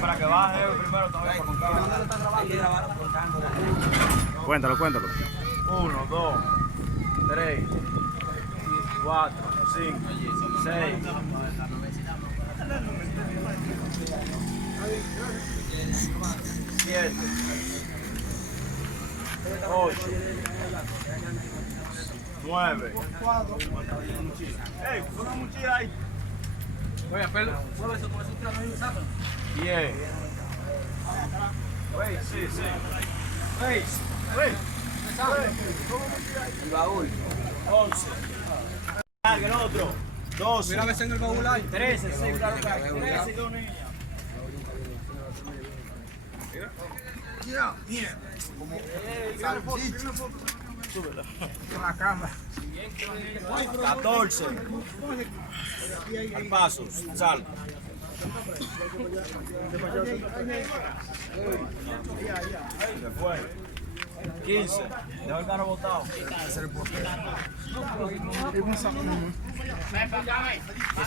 Para que baje primero también con cámara. Cuéntalo, cuéntalo. 1, 2, 3, 4, 5, 6, 7, 8, 9. ¡Ey! ¡Una mochila ahí! Oye, Pedro, mueve eso con esos tranos y saca. 10. Wey, sí, sí. Wey, wey. El baúl. 11. Carga el otro. 12. Mira a ver si en el baúl hay. 13, sí, claro que hay. 13 con niña. Mira, mira. Súbela. Con la cámara. 14. Al paso, sal. Se fue. 15. Deja el carro botado.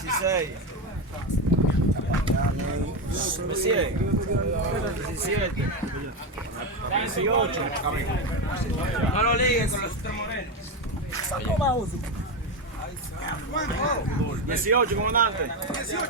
16. Me sigue. 17. 18. No lo ligues con los tres morenos. 18, comandante. 18.